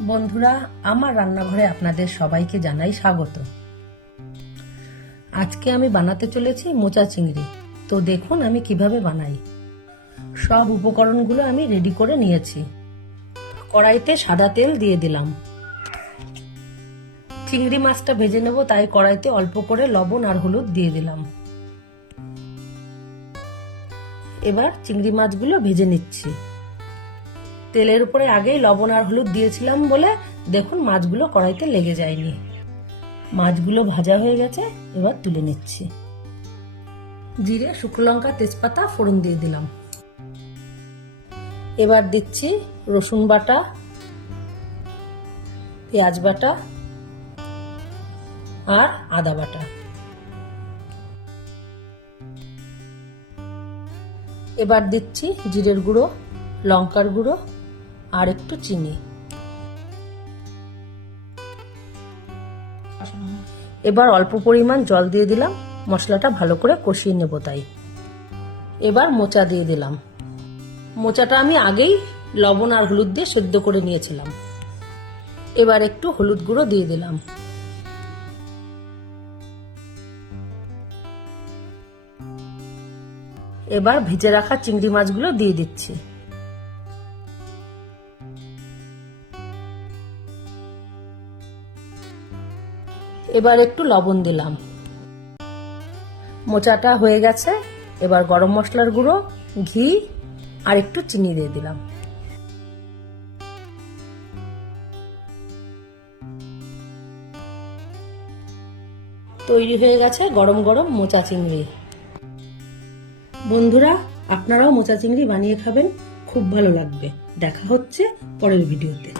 বন্ধুরা, আমার রান্নাঘরে আপনাদের সবাইকে জানাই স্বাগত। আজকে আমি বানাতে চলেছি মোচা চিংড়ি। তো দেখুন আমি কিভাবে বানাই। সব উপকরণগুলো আমি রেডি করে নিয়েছি। কড়াইতে সাদা তেল দিয়ে দিলাম। চিংড়ি মাছটা ভেজে নেব, তাই কড়াইতে অল্প করে লবণ আর হলুদ দিয়ে দিলাম। এবার চিংড়ি মাছগুলো ভেজে নিচ্ছি। তেলের উপরে আগেই লবণ আর হলুদ দিয়েছিলাম বলে দেখুন মাছগুলো কড়াইতে লেগে যায়নি। মাছগুলো ভাজা হয়ে গেছে, এবার তুলে নিচ্ছি। জিরে, শুকনো লঙ্কা, তেজপাতা ফোড়ন দিয়ে দিলাম। এবার দিচ্ছি রসুন বাটা, পেঁয়াজ বাটা আর আদা বাটা। এবার দিচ্ছি জিরের গুঁড়ো, লঙ্কার গুঁড়ো আর একটু চিনি। এবার অল্প পরিমাণ জল দিয়ে দিলাম, মশলাটা ভালো করে কষিয়ে নেব তাই। এবার মোচা দিয়ে দিলাম। মোচাটা আমি আগেই লবণ আর হলুদ দিয়ে সেদ্ধ করে নিয়েছিলাম। এবার একটু হলুদ গুঁড়ো দিয়ে দিলাম। এবার ভেজে রাখা চিংড়ি মাছগুলো দিয়ে দিচ্ছি। এবার একটু লবণ দিলাম। মোচাটা হয়ে গেছে, এবার গরম মশলার গুঁড়ো, ঘি আর একটু চিনি দিয়ে দিলাম। তৈরি হয়ে গেছে গরম গরম মোচা চিংড়ি। বন্ধুরা, আপনারাও মোচা চিংড়ি বানিয়ে খাবেন, খুব ভালো লাগবে। দেখা হচ্ছে পরের ভিডিওতে।